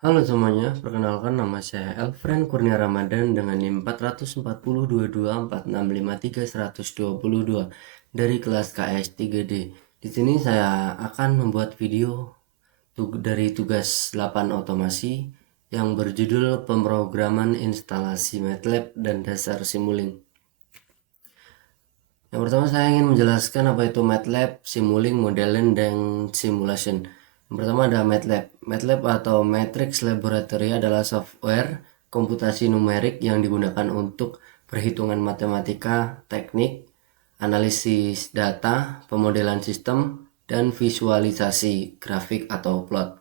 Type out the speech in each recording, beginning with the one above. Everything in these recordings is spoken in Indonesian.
Halo semuanya, perkenalkan nama saya Elfriend Kurnia Ramadan dengan NIM 440224653 dari kelas KS 3D. Di sini saya akan membuat video dari tugas 8 otomasi yang berjudul pemrograman instalasi MATLAB dan dasar Simulink. Yang pertama saya ingin menjelaskan apa itu MATLAB, Simulink, Modeling, dan Simulation. Yang pertama ada MATLAB. MATLAB atau Matrix Laboratory adalah software komputasi numerik yang digunakan untuk perhitungan matematika, teknik, analisis data, pemodelan sistem, dan visualisasi grafik atau plot.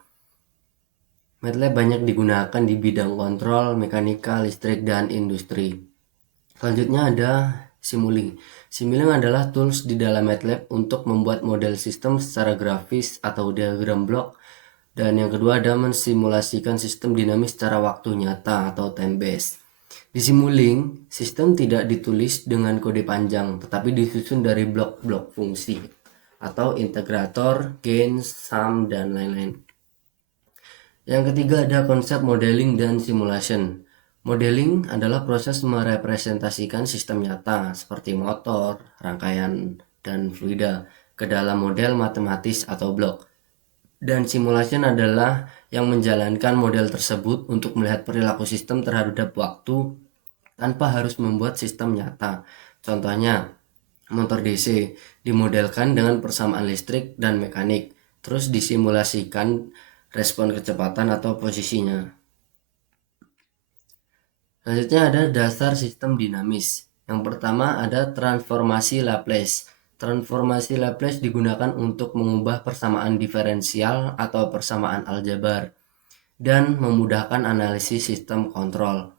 MATLAB banyak digunakan di bidang kontrol, mekanika, listrik, dan industri. Selanjutnya ada Simulink. Simulink adalah tools di dalam MATLAB untuk membuat model sistem secara grafis atau diagram blok. Dan yang kedua ada mensimulasikan sistem dinamis secara waktu nyata atau time based. Di Simulink, sistem tidak ditulis dengan kode panjang, tetapi disusun dari blok-blok fungsi atau integrator, gain, sum, dan lain-lain. Yang ketiga ada konsep modeling dan simulation. Modeling adalah proses merepresentasikan sistem nyata seperti motor, rangkaian, dan fluida ke dalam model matematis atau blok. Dan simulation adalah yang menjalankan model tersebut untuk melihat perilaku sistem terhadap waktu tanpa harus membuat sistem nyata. Contohnya, motor DC dimodelkan dengan persamaan listrik dan mekanik, terus disimulasikan respon kecepatan atau posisinya. Selanjutnya ada dasar sistem dinamis. Yang pertama ada transformasi Laplace. Transformasi Laplace digunakan untuk mengubah persamaan diferensial atau persamaan aljabar dan memudahkan analisis sistem kontrol.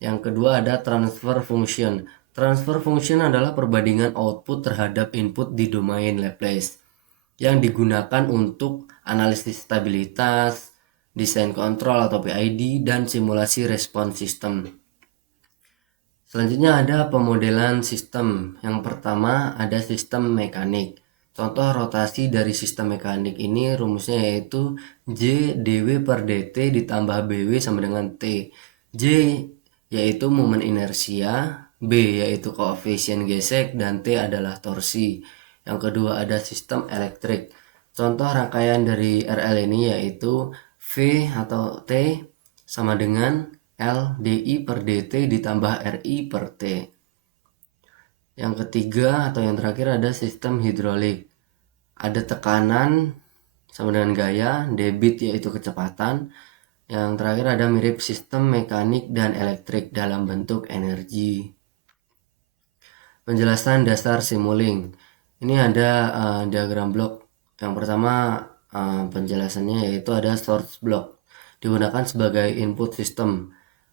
Yang kedua ada transfer function. Transfer function adalah perbandingan output terhadap input di domain Laplace yang digunakan untuk analisis stabilitas, desain kontrol atau PID, dan simulasi respon sistem. Selanjutnya ada pemodelan sistem. Yang pertama ada sistem mekanik. Contoh rotasi dari sistem mekanik ini rumusnya yaitu J dW per dt ditambah BW sama dengan T. J yaitu momen inersia, B yaitu koefisien gesek, dan T adalah torsi. Yang kedua ada sistem elektrik. Contoh rangkaian dari RL ini yaitu V atau T sama dengan L dI per dt ditambah RI per T. Yang ketiga atau yang terakhir ada sistem hidrolik. Ada tekanan sama dengan gaya, debit yaitu kecepatan. Yang terakhir ada mirip sistem mekanik dan elektrik dalam bentuk energi. Penjelasan dasar Simulink. Ini ada diagram blok. Yang pertama penjelasannya yaitu ada source block. Digunakan sebagai input sistem.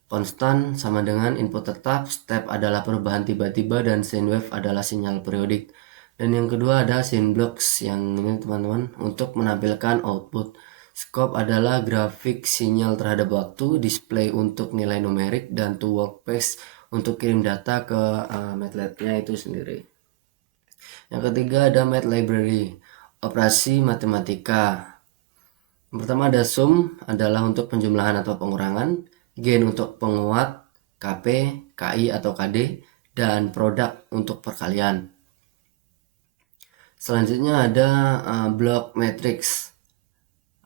Konstan sama dengan input tetap, step adalah perubahan tiba-tiba, dan sine wave adalah sinyal periodik. Dan yang kedua ada scene blocks yang ini teman-teman untuk menampilkan output. Scope adalah grafik sinyal terhadap waktu, display untuk nilai numerik, dan to workspace untuk kirim data ke MATLAB-nya itu sendiri. Yang ketiga ada Math Library, operasi matematika. Yang pertama ada sum adalah untuk penjumlahan atau pengurangan, gain untuk penguat, KP, KI atau KD, dan produk untuk perkalian. Selanjutnya ada block matrix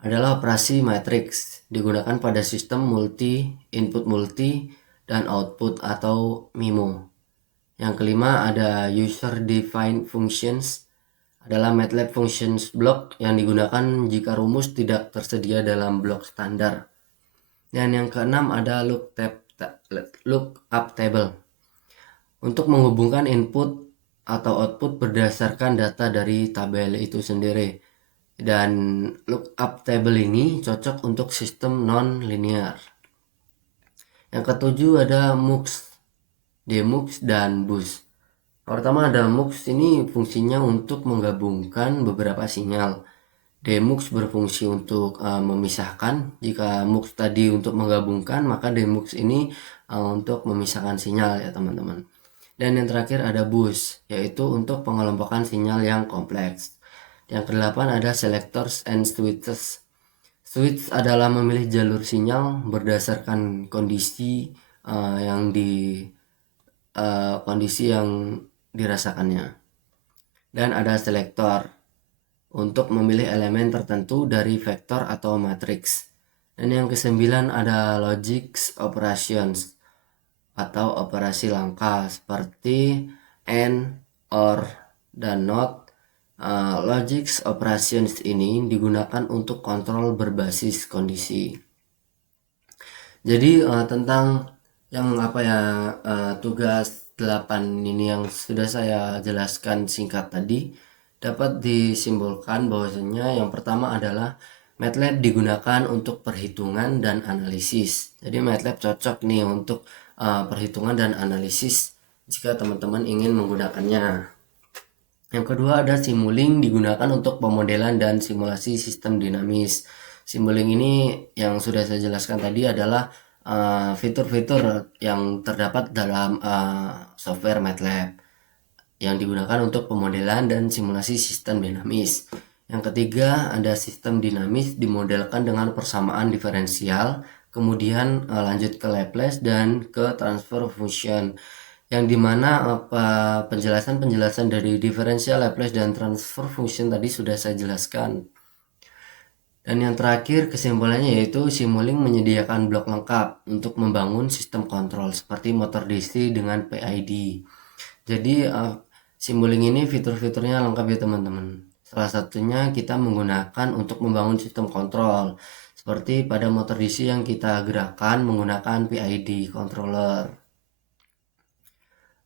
adalah operasi matrix digunakan pada sistem multi, input multi, dan output atau MIMO. Yang kelima ada user defined functions adalah MATLAB functions block yang digunakan jika rumus tidak tersedia dalam blok standar. Dan yang keenam ada lookup table untuk menghubungkan input atau output berdasarkan data dari tabel itu sendiri. Dan lookup table ini cocok untuk sistem non-linear. Yang ketujuh ada MUX, DMUX, dan BUS. Pertama ada MUX, ini fungsinya untuk menggabungkan beberapa sinyal. DMUX berfungsi untuk memisahkan. Jika MUX tadi untuk menggabungkan, maka DMUX ini untuk memisahkan sinyal ya teman-teman. Dan yang terakhir ada BUS, yaitu untuk pengelompokan sinyal yang kompleks. Yang kedelapan ada selectors and switches. Switch adalah memilih jalur sinyal berdasarkan kondisi yang dirasakannya. Dan ada selektor untuk memilih elemen tertentu dari vektor atau matriks. Dan yang kesembilan ada logic operations atau operasi langkah seperti AND, OR, dan NOT. Logic operations ini digunakan untuk kontrol berbasis kondisi. Jadi tentang yang tugas 8 ini yang sudah saya jelaskan singkat tadi, dapat disimpulkan bahwasanya yang pertama adalah MATLAB digunakan untuk perhitungan dan analisis. Jadi MATLAB cocok nih untuk perhitungan dan analisis jika teman-teman ingin menggunakannya. Yang kedua ada Simulink, digunakan untuk pemodelan dan simulasi sistem dinamis. Simulink ini yang sudah saya jelaskan tadi adalah fitur-fitur yang terdapat dalam software MATLAB yang digunakan untuk pemodelan dan simulasi sistem dinamis. Yang ketiga ada sistem dinamis dimodelkan dengan persamaan diferensial, kemudian lanjut ke Laplace dan ke transfer function, yang dimana penjelasan dari differential, Laplace, dan transfer function tadi sudah saya jelaskan. Dan yang terakhir kesimpulannya yaitu Simulink menyediakan blok lengkap untuk membangun sistem kontrol seperti motor DC dengan PID. Jadi Simulink ini fitur-fiturnya lengkap ya teman-teman. Salah satunya kita menggunakan untuk membangun sistem kontrol seperti pada motor DC yang kita gerakkan menggunakan PID controller.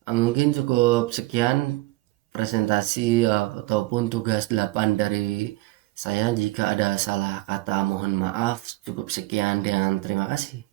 Mungkin cukup sekian presentasi ataupun tugas 8 dari saya. Jika ada salah kata mohon maaf. Cukup sekian dan terima kasih.